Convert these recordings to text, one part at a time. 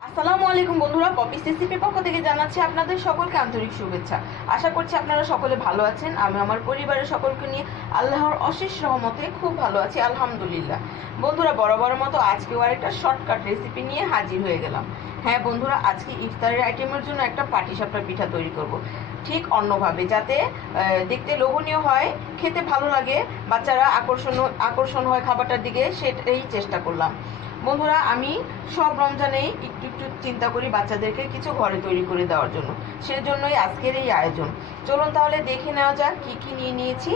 আসসালামু আলাইকুম বন্ধুরা পক্ষ থেকে জানাচ্ছি আপনাদের সকলকে শুভেচ্ছা। আশা করছি আপনারা সকলে ভালো আছেন। আমি আমার পরিবারের সকলকে নিয়ে আল্লাহর অশেষ খুব ভালো আছি, আলহামদুলিল্লাহ। বন্ধুরা মতো আজকেও আরেকটা শর্টকাট রেসিপি নিয়ে হাজির হয়ে গেলাম। হ্যাঁ বন্ধুরা, আজকে ইফতারের আইটেমের জন্য একটা পাটিসাপটা পিঠা তৈরি করব। ঠিক অন্যভাবে, যাতে দেখতে লোভনীয় হয়, খেতে ভালো লাগে, বাচ্চারা আকর্ষণ আকর্ষণ হয় খাবারটার দিকে, সেটাই চেষ্টা করলাম। বন্ধুরা, আমি সব রমজানেই একটু একটু চিন্তা করি বাচ্চাদেরকে কিছু ঘরে তৈরি করে দেওয়ার জন্য। সেজন্যই আজকের এই আয়োজন। চলুন তাহলে দেখে নেওয়া যাক কি কি নিয়ে নিয়েছি।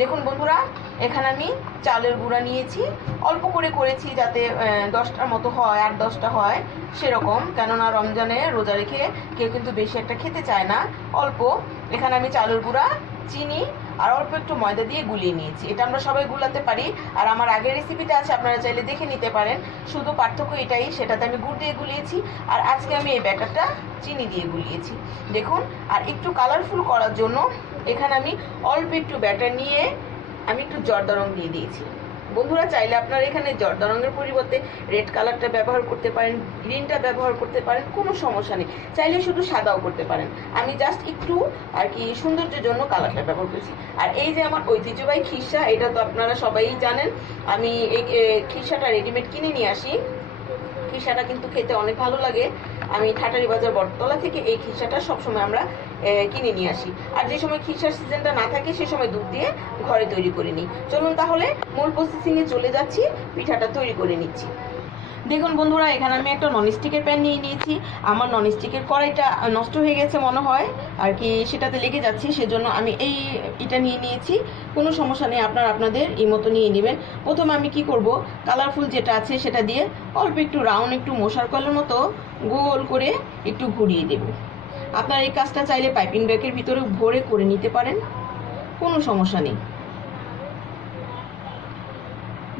দেখুন বন্ধুরা, এখানে আমি চালের গুঁড়া নিয়েছি। অল্প করে করেছি যাতে দশটার মতো হয়, আট দশটা হয়, সেরকম। কেননা রমজানে রোজা রেখে কেউ কিন্তু বেশি একটা খেতে চায় না। অল্প, এখানে আমি চালের গুঁড়া, চিনি আর অল্প একটু ময়দা দিয়ে গুলিয়ে নিয়েছি। এটা আমরা সবাই গুলাতে পারি। আর আমার আগের রেসিপিটা আছে, আপনারা চাইলে দেখে নিতে পারেন। শুধু পার্থক্য এটাই, সেটাতে আমি গুড় দিয়ে গুলিয়েছি। আর আজকে আমি এই ব্যাটারটা চিনি দিয়ে গুলিয়েছি। দেখুন, আর একটু কালারফুল করার জন্য এখানে আমি অল্প একটু ব্যাটার নিয়ে আমি একটু জর্দা রং দিয়ে দিয়েছি। বন্ধুরা চাইলে আপনারা এখানে জর্দা রঙের পরিবর্তে রেড কালারটা ব্যবহার করতে পারেন, গ্রিনটা ব্যবহার করতে পারেন, কোনো সমস্যা নেই। চাইলে শুধু সাদাও করতে পারেন। আমি জাস্ট একটু আর কি সৌন্দর্যের জন্য কালারটা ব্যবহার করছি। আর এই যে আমার ঐতিহ্যবাহী খিসা, এটা তো আপনারা সবাই জানেন। আমি এই খিসাটা রেডিমেড কিনে নিয়ে আসি। খিসাটা কিন্তু খেতে অনেক ভালো লাগে। আমি ঠাটারি বাজার বটতলা থেকে এই খিসাটা সবসময় আমরা কিনে নিয়ে আসি। আর যে সময় খিসার সিজনটা না থাকে, সে সময় দুধ দিয়ে ঘরে তৈরি করে নিই। চলুন তাহলে মূল প্রসেসিংয়ে চলে যাচ্ছি, পিঠাটা তৈরি করে নিচ্ছি। দেখুন বন্ধুরা, এখানে আমি একটা ননস্টিকের প্যান নিয়ে নিয়েছি। আমার ননস্টিকের কড়াইটা নষ্ট হয়ে গেছে মনে হয়, আর কি সেটাতে লেগে যাচ্ছে, সেজন্য আমি এই এটা নিয়ে নিয়েছি। কোনো সমস্যা নেই, আপনারা আপনাদের এই মতো নিয়ে নেবেন। প্রথমে আমি কি করব কালারফুল যেটা আছে সেটা দিয়ে অল্প একটু রাউন্ড একটু মশার কলের মতো গোল করে একটু ঘুরিয়ে দেব। আপনার এই কাজটা চাইলে পাইপিং ব্যাগের ভিতরে ভরে করে নিতে পারেন, কোনো সমস্যা নেই।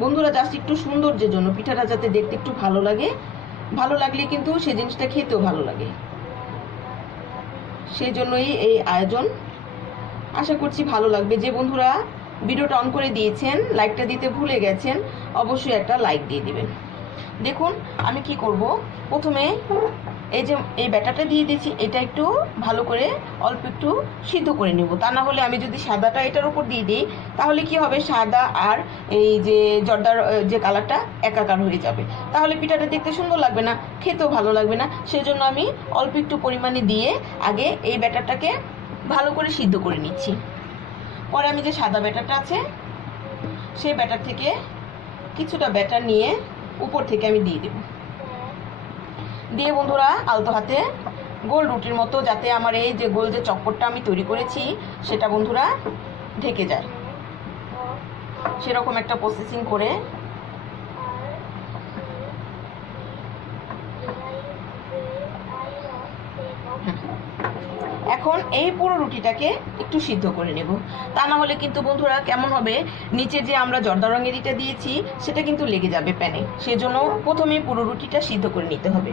বন্ধুরা জাস্ট একটু সৌন্দর্যের জন্য, পিঠাটা যাতে দেখতে একটু ভালো লাগে। ভালো লাগলে কিন্তু সেই জিনিসটা খেতেও ভালো লাগে। সেই জন্যই এই আয়োজন। আশা করছি ভালো লাগবে। যে বন্ধুরা ভিডিওটা অন করে দিয়েছেন লাইকটা দিতে ভুলে গেছেন, অবশ্যই একটা লাইক দিয়ে দিবেন। দেখুন, আমি কি করব? প্রথমে এই যে, এই ব্যাটাটা দিয়ে দিয়েছি, এটা একটু ভালো করে অল্প একটু সিদ্ধ করে নেব। তা না হলে আমি যদি সাদাটা এটার উপর দিয়ে দিই, তাহলে কি হবে? সাদা আর এই যে, জর্দার যে কালারটা একাকার হয়ে যাবে। তাহলে পিঠাটা দেখতে সুন্দর লাগবে না, খেতেও ভালো লাগবে না। সেজন্য আমি অল্প একটু পরিমাণে দিয়ে আগে এই ব্যাটারটাকে ভালো করে সিদ্ধ করে নিচ্ছি। পরে আমি যে সাদা ব্যাটারটা আছে, সেই ব্যাটার থেকে কিছুটা ব্যাটার নিয়ে উপর থেকে আমি দিয়ে দেব। দিয়ে বন্ধুরা, আলতো হাতে গোল রুটির মতো যাতে আমার এই যে গোল যে চক্করটা আমি তৈরি করেছি, সেটা বন্ধুরা ঢেকে যায়। সেরকম একটা প্রসেসিং করে এখন এই পুরো রুটিটাকে একটু সিদ্ধ করে নেব। তা না হলে কিন্তু বন্ধুরা কেমন হবে? নিচে যে আমরা জর্দা রঙের ইটা দিয়েছি, সেটা কিন্তু লেগে যাবে প্যানে। সেজন্য প্রথমে পুরো রুটিটা সিদ্ধ করে নিতে হবে।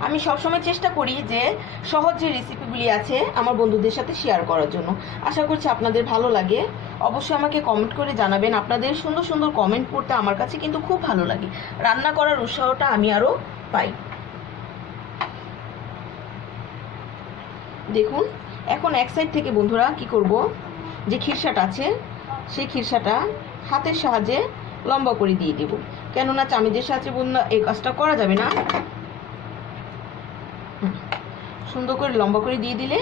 আমি সবসময় চেষ্টা করি যে সহজ যে রেসিপিগুলি আছে আমার বন্ধুদের সাথে শেয়ার করার জন্য। আশা করছি আপনাদের ভালো লাগে। অবশ্যই আমাকে কমেন্ট করে জানাবেন। আপনাদের সুন্দর সুন্দর কমেন্ট পড়তে আমার কাছে কিন্তু খুব ভালো লাগে। রান্না করার উৎসাহটা আমি আরও পাই। দেখুন, এখন এক সাইড থেকে বন্ধুরা কি করব? যে খিরসাটা আছে, সেই খিরসাটা হাতের সাহায্যে লম্বা করে দিয়ে দেব। কেননা চামিজের সাহায্যে বন্ধুরা এই কাজটা করা যাবে না। সুন্দর করে লম্বা করে দিয়ে দিলে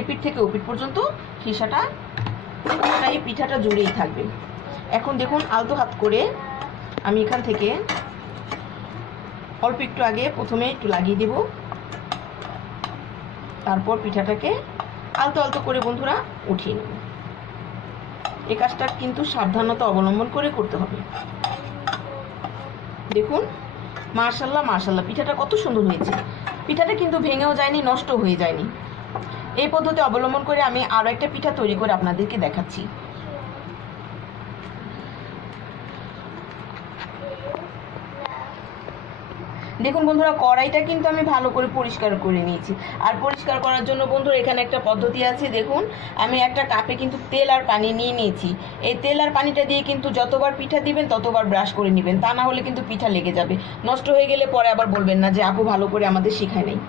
এপিঠ থেকে ওপিঠ পর্যন্ত খিসাটা এই পিঠাটা জুড়েই থাকবে। এখন দেখুন, আলতো হাত করে আমি এখান থেকে অল্প একটু আগে প্রথমে একটু লাগিয়ে দেব। তারপর পিঠাটাকে আলতো আলতো করে বন্ধুরা উঠিয়ে নেব। এ কাজটা কিন্তু সাবধানতা অবলম্বন করে করতে হবে। দেখুন মার্শাল্লাহ মার্শাল্লাহ পিঠাটা কত সুন্দর হয়েছে। পিঠাটা কিন্তু ভেঙেও যায়নি, নষ্ট হয়ে যায়নি। এই পদ্ধতি অবলম্বন করে আমি আরও একটা পিঠা তৈরি করে আপনাদেরকে দেখাচ্ছি। দেখুন বন্ধুরা, কড়াইটা কিন্তু আমি ভালো করে পরিষ্কার করে নিয়েছি। আর পরিষ্কার করার জন্য বন্ধুরা, এখানে একটা পদ্ধতি আছে, দেখুন। আমি একটা কাপে কিন্তু তেল আর পানি নিয়ে নিয়েছি। এই তেল আর পানিটা দিয়ে কিন্তু যতবার পিঠা দিবেন, ততবার ব্রাশ করে নেবেন। তা না হলে কিন্তু পিঠা লেগে যাবে। নষ্ট হয়ে গেলে পরে আবার বলবেন না যে, আপু ভালো করে আমাদের শেখায় নেই।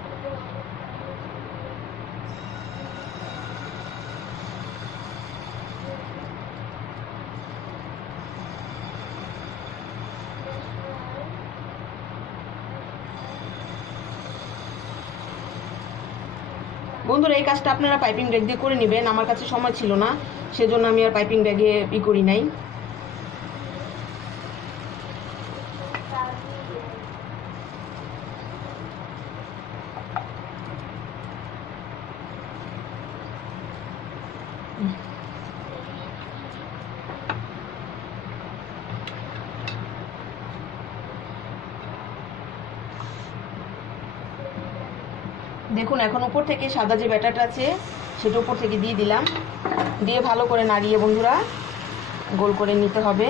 বন্ধুরা এই কাজটা আপনারা পাইপিং ব্যাগ দিয়ে করে নেবেন। আমার কাছে সময় ছিল না, সেজন্য আমি আর পাইপিং ব্যাগে ই করি নাই। দেখুন, এখন উপর থেকে সাদা যে ব্যাটারটা আছে, সেটা উপর থেকে দিয়ে দিলাম। দিয়ে ভালো করে নাড়িয়ে বন্ধুরা, গোল করে নিতে হবে।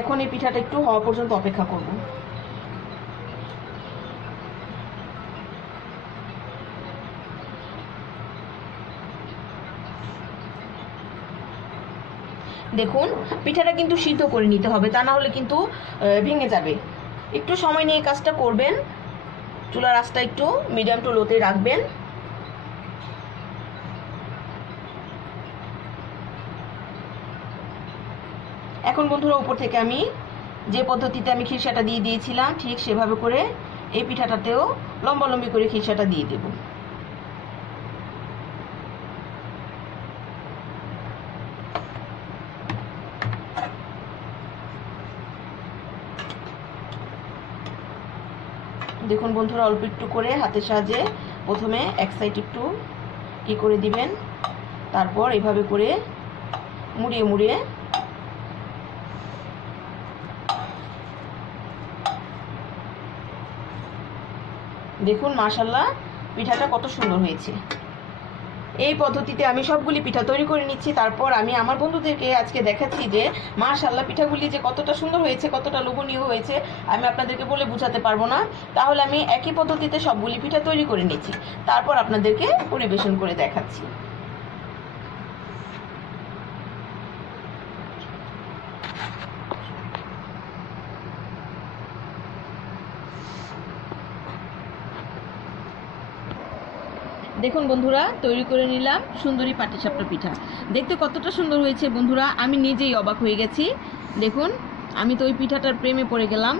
এখন এই পিঠাটা একটু হওয়া পর্যন্ত অপেক্ষা করব। দেখুন, পিঠাটা কিন্তু সিদ্ধ করে নিতে হবে, তা না হলে কিন্তু ভেঙে যাবে। একটু সময় নিয়ে কাজটা করবেন। চুলার আঁচটা একটু মিডিয়াম টু লোতে রাখবেন। এখন বন্ধুরা, উপর থেকে আমি যে পদ্ধতিতে আমি খিরসাটা দিয়ে দিয়েছিলাম, ঠিক সেভাবে করে এই পিঠাটাতেও লম্বা লম্বি করে খিরসাটা দিয়ে দেবো। দেখুন বন্ধুরা, অল্প একটু করে হাতের সাহায্যে প্রথমে এক সাইড একটু ই করে দিবেন, তারপর এভাবে করে মুড়িয়ে মুড়িয়ে দেখুন মাশাল্লাহ পিঠাটা কত সুন্দর হয়েছে। এই পদ্ধতিতে আমি সবগুলি পিঠা তৈরি করে নিচ্ছি। তারপর আমি আমার বন্ধুদেরকে আজকে দেখাচ্ছি যে মাশাল্লাহ পিঠাগুলি যে কতটা সুন্দর হয়েছে, কতটা লোভনীয় হয়েছে, আমি আপনাদেরকে বলে বুঝাতে পারব না। তাহলে আমি একই পদ্ধতিতে সবগুলি পিঠা তৈরি করে নিচ্ছি। তারপর আপনাদেরকে পরিবেশন করে দেখাচ্ছি। দেখুন বন্ধুরা, তৈরি করে নিলাম সুন্দরী পাটিসাপটা পিঠা। দেখতে কতটা সুন্দর হয়েছে বন্ধুরা, আমি নিজেই অবাক হয়ে গেছি। দেখুন, আমি তো ওই পিঠাটার প্রেমে পড়ে গেলাম।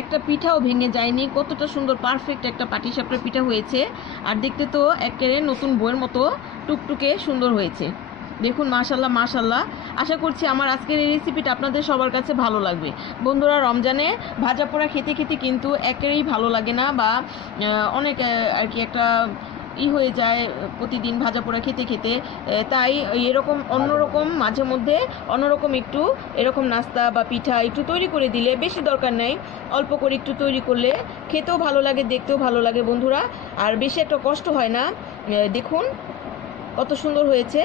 একটা পিঠাও ভেঙে যায়নি, কতটা সুন্দর পারফেক্ট একটা পাটিসাপটা পিঠা হয়েছে। আর দেখতে তো একেবারে নতুন বইয়ের মতো টুকটুকে সুন্দর হয়েছে। দেখুন মাশাল্লাহ মাশাল্লাহ আশা করছি আমার আজকের এই রেসিপিটা আপনাদের সবার কাছে ভালো লাগবে। বন্ধুরা রমজানে ভাজা পোড়া খেতে খেতে কিন্তু একেরই ভালো লাগে না বা অনেক আর কি একটা ই হয়ে যায় প্রতিদিন ভাজা পোড়া খেতে খেতে। তাই এরকম অন্যরকম মাঝে মধ্যে অন্যরকম একটু এরকম নাস্তা বা পিঠা একটু তৈরি করে দিলে বেশি দরকার নেই। অল্প করে একটু তৈরি করলে খেতেও ভালো লাগে দেখতেও ভালো লাগে বন্ধুরা। আর বেশি একটা কষ্ট হয় না। দেখুন কত সুন্দর হয়েছে।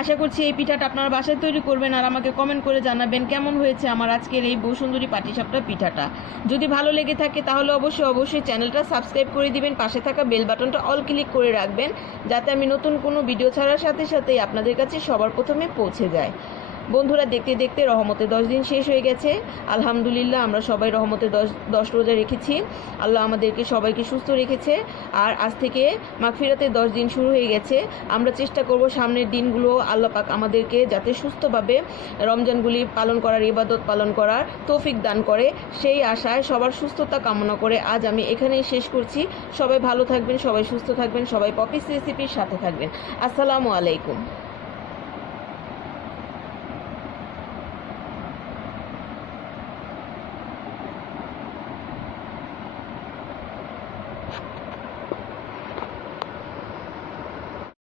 আশা করছি এই পিঠাটা আপনারা বাসায় তৈরি করবেন আর আমাকে কমেন্ট করে জানাবেন কেমন হয়েছে আমার আজকের এই বসুন্দরী পাটিসাপটা পিঠাটা। যদি ভালো লেগে থাকে তাহলে অবশ্যই অবশ্যই চ্যানেলটা সাবস্ক্রাইব করে দিবেন, পাশে থাকা বেল বাটনটা অল ক্লিক করে রাখবেন, যাতে আমি নতুন কোনো ভিডিও ছাড়ার সাথে সাথেই আপনাদের কাছে সবার প্রথমে পৌঁছে যায়। বন্ধুরা, দেখতে দেখতে রহমতের দশ দিন শেষ হয়ে গেছে। আলহামদুলিল্লাহ, আমরা সবাই রহমতের দশ দশ রোজা রেখেছি। আল্লাহ আমাদেরকে সবাইকে সুস্থ রেখেছে। আর আজ থেকে মাগফিরাতের দশ দিন শুরু হয়ে গেছে। আমরা চেষ্টা করব সামনের দিনগুলো আল্লাহ পাক আমাদেরকে যাতে সুস্থভাবে রমজানগুলি পালন করার, ইবাদত পালন করার তৌফিক দান করে। সেই আশায় সবার সুস্থতা কামনা করে আজ আমি এখানেই শেষ করছি। সবাই ভালো থাকবেন, সবাই সুস্থ থাকবেন, সবাই পপিস রেসিপির সাথে থাকবেন। আসসালামু আলাইকুম।